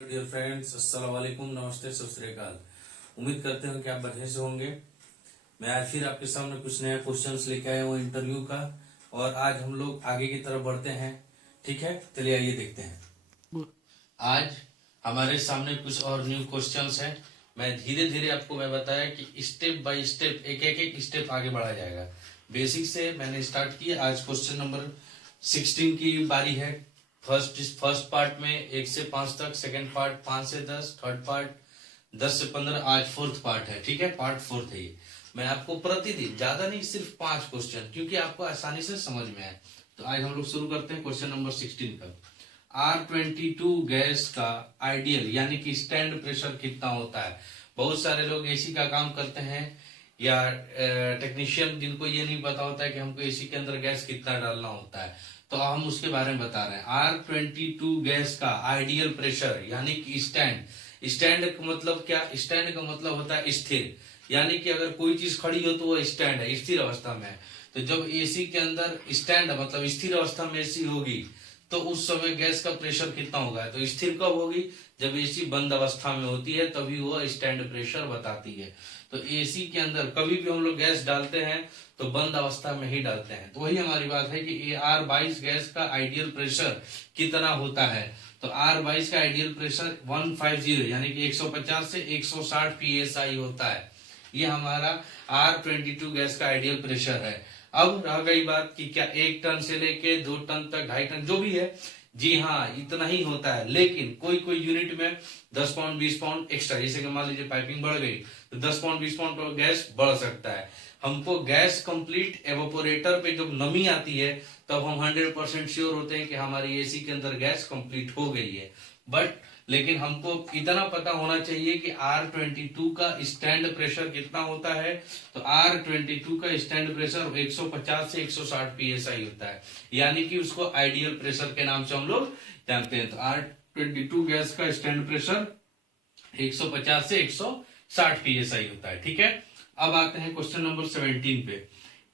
Dear friends, अस्सलाम वालेकुम, नमस्ते, सत श्री अकाल। उम्मीद करते हैं कि आप बढ़िया से होंगे। मैं आज फिर आपके सामने कुछ नया क्वेश्चंस लेके आया हूँ इंटरव्यू का, और आज हम लोग आगे की तरफ बढ़ते हैं। ठीक है, चलिए आइए देखते हैं। आज हमारे सामने कुछ और न्यू क्वेश्चंस हैं। मैं धीरे धीरे आपको मैं बताया कि स्टेप बाय स्टेप एक स्टेप आगे बढ़ा जाएगा। बेसिक से मैंने स्टार्ट किया। आज क्वेश्चन नंबर 16 की बारी है। फर्स्ट पार्ट में 1 से 5 तक, सेकंड पार्ट 5 से 10, थर्ड पार्ट 10 से 15, आज फोर्थ पार्ट है। ठीक है, पार्ट फोर्थ है ये। मैं आपको प्रतिदिन, ज्यादा नहीं, सिर्फ 5 क्वेश्चन, क्योंकि आपको आसानी से समझ में आए। तो आज हम लोग शुरू करते हैं क्वेश्चन नंबर 16 का। R22 गैस का आइडियल यानी कि स्टैंड प्रेशर कितना होता है। बहुत सारे लोग एसी का काम करते हैं या टेक्नीशियन, जिनको ये नहीं पता होता है कि हमको एसी के अंदर गैस कितना डालना होता है, तो हम उसके बारे में बता रहे हैं। R22 गैस का आइडियल प्रेशर यानी कि स्टैंड का मतलब क्या? स्टैंड का मतलब होता है स्थिर, यानी कि अगर कोई चीज खड़ी हो तो वो स्टैंड है, स्थिर अवस्था में है। तो जब एसी के अंदर स्टैंड मतलब स्थिर अवस्था में एसी होगी तो उस समय गैस का प्रेशर कितना होगा? तो स्थिर कब होगी? जब एसी बंद अवस्था में होती है, तभी वो स्टैंड प्रेशर बताती है। तो एसी के अंदर कभी भी हम लोग गैस डालते हैं तो बंद अवस्था में ही डालते हैं। तो वही हमारी बात है कि R22 गैस का आइडियल प्रेशर कितना होता है। तो R22 का आइडियल प्रेशर 150 यानी कि 150 से 160 psi होता है। ये हमारा R22 गैस का आइडियल प्रेशर है। अब रह गई बात कि क्या 1 टन से लेके 2 टन तक, 2.5 टन, जो भी है, जी हाँ, इतना ही होता है। लेकिन कोई कोई यूनिट में 10 पाउंड 20 पाउंड एक्स्ट्रा, जैसे कि मान लीजिए पाइपिंग बढ़ गई तो 10 पाउंड 20 पाउंड गैस बढ़ सकता है। हमको गैस कंप्लीट एवोपोरेटर पे जब नमी आती है तब हम 100% श्योर होते हैं कि हमारी एसी के अंदर गैस कंप्लीट हो गई है। बट लेकिन हमको इतना पता होना चाहिए कि R22 का स्टैंड प्रेशर कितना होता है। तो R22 का स्टैंड प्रेशर 150 से 160 psi होता है, यानी कि उसको आइडियल प्रेशर के नाम से हम लोग जानते हैं। तो R22 गैस का स्टैंड प्रेशर 150 से 160 psi होता है। ठीक है, अब आते हैं क्वेश्चन नंबर 17 पे।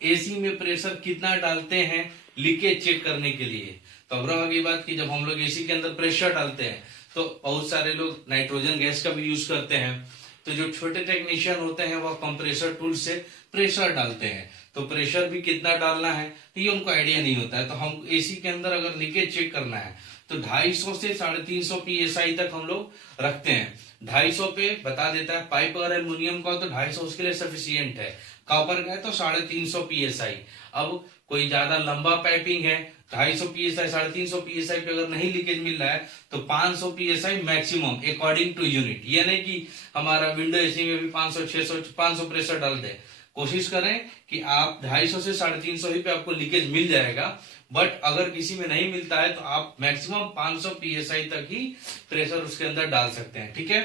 एसी में प्रेशर कितना डालते हैं लीकेज चेक करने के लिए? तो अब रह गई बात कि जब हम लोग एसी के अंदर प्रेशर डालते हैं तो बहुत सारे लोग नाइट्रोजन गैस का भी यूज करते हैं। तो जो छोटे टेक्नीशियन होते हैं वह कंप्रेसर टूल से प्रेशर डालते हैं। तो प्रेशर भी कितना डालना है तो ये उनको आइडिया नहीं होता है। तो हम एसी के अंदर अगर लीकेज चेक करना है तो 250 से 350 psi तक हम लोग रखते हैं। 250 पे बता देता है। पाइप अगर एल्युमिनियम का हो तो 250 उसके लिए सफिशियंट है। कॉपर का है तो 350 psi। अब कोई ज्यादा लंबा पाइपिंग है, 250 psi 350 psi पे अगर नहीं लीकेज मिल रहा है तो 500 psi maximum according to unit. ये नहीं कि हमारा विंडो एसी में भी 500 600 500 प्रेशर डाल दे। कोशिश करें कि आप 250 से 350 ही पे आपको लीकेज मिल जाएगा। बट अगर किसी में नहीं मिलता है तो आप मैक्सिमम 500 psi तक ही प्रेशर उसके अंदर डाल सकते हैं। ठीक है,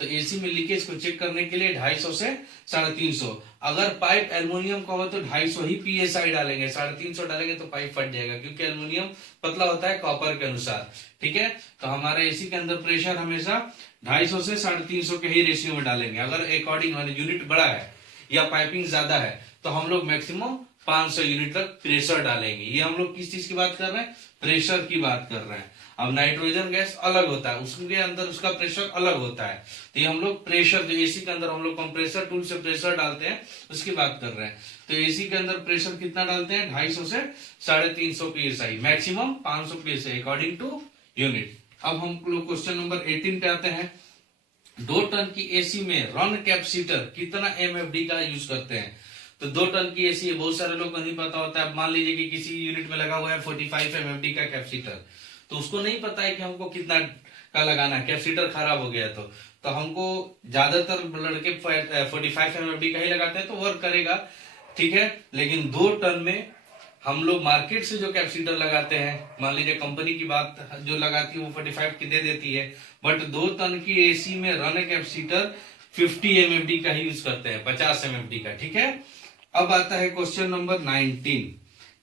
तो एसी में लीकेज को चेक करने के लिए 250 से 350। अगर पाइप एल्युमिनियम का हो तो 250 ही psi डालेंगे, 350 डालेंगे तो पाइप फट जाएगा, क्योंकि एल्युमिनियम पतला होता है कॉपर के अनुसार। ठीक है, तो हमारे एसी के अंदर प्रेशर हमेशा 250 से 350 के ही रेशियो में डालेंगे। अगर अकॉर्डिंग यूनिट बड़ा है या पाइपिंग ज्यादा है तो हम लोग मैक्सिमम 500 यूनिट तक प्रेशर डालेंगे। ये हम लोग किस चीज की बात कर रहे हैं? प्रेशर की बात कर रहे हैं। अब नाइट्रोजन गैस अलग होता है, उसके अंदर उसका प्रेशर अलग होता है। तो ये हम लोग प्रेशर, जो एसी के अंदर हम लोग कंप्रेसर टूल से प्रेशर डालते हैं उसकी बात कर रहे हैं। तो एसी के अंदर प्रेशर कितना डालते हैं? 250 से 350 psi, maximum 500 psi according to unit. अब हम लोग क्वेश्चन नंबर 18 पे आते हैं। 2 टन की एसी में रन कैपेसिटर कितना MFD का यूज करते हैं? तो 2 टन की एसी है, बहुत सारे लोग को नहीं पता होता है। मान लीजिए कि किसी यूनिट में लगा हुआ है 45 MFD का कैपेसिटर, तो उसको नहीं पता है कि हमको कितना का लगाना है। कैपेसिटर खराब हो गया तो हमको ज्यादातर लड़के 45 MFD का ही लगाते हैं तो वर्क करेगा। ठीक है, लेकिन 2 टन में हम लोग मार्केट से जो कैपेसिटर लगाते हैं, मान लीजिए कंपनी की बात जो लगाती है वो 45 की दे देती है, बट 2 टन की एसी में रन कैपेसिटर 50 MFD का ही यूज करते हैं, 50 MFD का। ठीक है, अब आता है क्वेश्चन नंबर 19।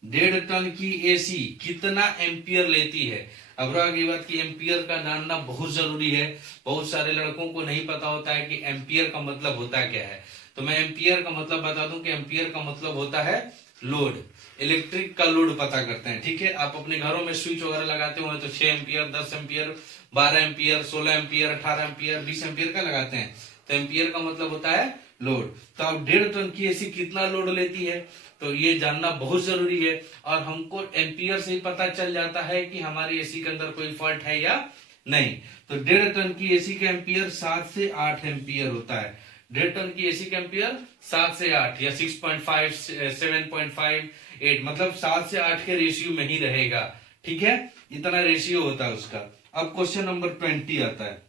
1.5 टन की एसी कितना एम्पियर लेती है? अब रह गई बात कि एम्पियर का जानना बहुत जरूरी है। बहुत सारे लड़कों को नहीं पता होता है कि एम्पियर का मतलब होता क्या है। तो मैं एम्पियर का मतलब बता दूं कि एम्पियर का मतलब होता है लोड, इलेक्ट्रिक का लोड पता करते हैं। ठीक है, आप अपने घरों में स्विच वगैरह लगाते हो तो 6 ampere 10 ampere 12 ampere, 16 ampere, 18 ampere, 20 ampere का लगाते हैं। तो एम्पियर का मतलब होता है लोड। तो अब 1.5 टन की एसी कितना लोड लेती है, तो ये जानना बहुत जरूरी है। और हमको एम्पियर से ही पता चल जाता है कि हमारी एसी के अंदर कोई फॉल्ट है या नहीं। तो 1.5 टन की एसी का एम्पियर 7 से 8 एम्पियर होता है। 1.5 टन की एसी का एम्पियर 7 से 8 या 6.5, 7.5, 8, मतलब 7 से 8 के रेशियो में ही रहेगा। ठीक है, इतना रेशियो होता है उसका। अब क्वेश्चन नंबर 20 आता है।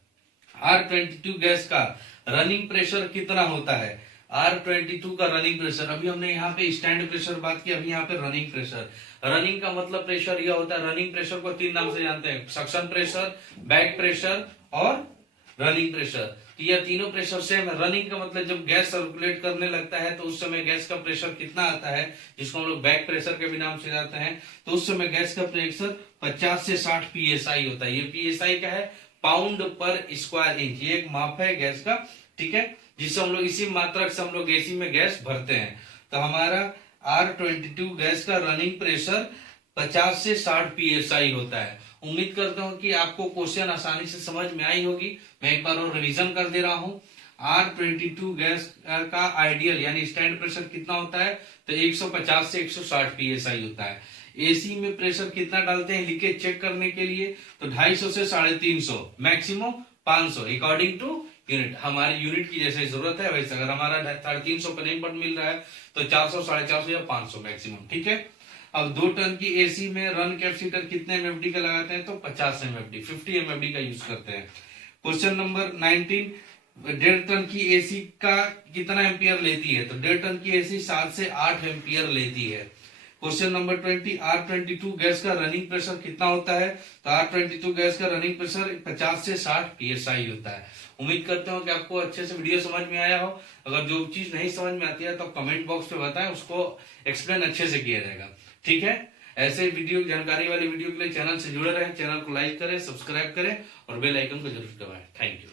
R22 गैस का रनिंग प्रेशर कितना होता है। R22 का रनिंग प्रेशर, अभी हमने यहाँ पे स्टैंड प्रेशर बात की, अभी यहाँ पे रनिंग प्रेशर। रनिंग का मतलब प्रेशर यह होता है, रनिंग प्रेशर को 3 नाम से जानते हैं, सक्शन प्रेशर, बैक प्रेशर और रनिंग प्रेशर। यह तीनों प्रेशर सेम है। रनिंग का मतलब जब गैस सर्कुलेट करने लगता है तो उस समय गैस का प्रेशर कितना आता है, जिसको हम लोग बैक प्रेशर के भी नाम से जानते हैं। तो उस समय गैस का प्रेशर 50 से 60 psi होता है। ये psi क्या है, पाउंड पर स्क्वायर इंच। ये एक माप है गैस का, ठीक है, जिससे हम लोग इसी मात्रक से हम लोग एसी में गैस भरते हैं। तो हमारा R22 गैस का रनिंग प्रेशर 50 से 60 psi होता है। उम्मीद करता हूं कि आपको क्वेश्चन आसानी से समझ में आई होगी। मैं एक बार और रिवीजन कर दे रहा हूं। R22 गैस का आइडियल यानी स्टैंड प्रेशर कितना होता है, तो 150 से 160 psi होता है। एसी में प्रेशर कितना डालते हैं लीकेज चेक करने के लिए, तो 250 से 350, मैक्सिमम 500 अकॉर्डिंग टू यूनिट। हमारी यूनिट की जैसे जरूरत है वैसे, अगर हमारा 350 पर इनपुट मिल रहा है तो 400, 450 या 500 मैक्सिमम। ठीक है, अब 2 टन की एसी में रन कैपेसिटर कितने एमएफडी का लगाते हैं, तो 50 एमएफडी, 50 एमएफडी का यूज करते हैं। क्वेश्चन नंबर 19, 1.5 टन की एसी का कितना एम्पियर लेती है, तो 1.5 टन की एसी 7 से 8 एम्पियर लेती है। क्वेश्चन नंबर 20, R22 गैस का रनिंग प्रेशर कितना होता है, तो R22 गैस का रनिंग प्रेशर 50 से 60 psi होता है। उम्मीद करते हो कि आपको अच्छे से वीडियो समझ में आया हो। अगर जो चीज नहीं समझ में आती है तो कमेंट बॉक्स पे बताएं, उसको एक्सप्लेन अच्छे से किया जाएगा। ठीक है, ऐसे वीडियो, जानकारी वाले वीडियो के लिए चैनल से जुड़े रहें, चैनल को लाइक करें, सब्सक्राइब करें और बेल आइकन को जरूर दबाएं। Thank you.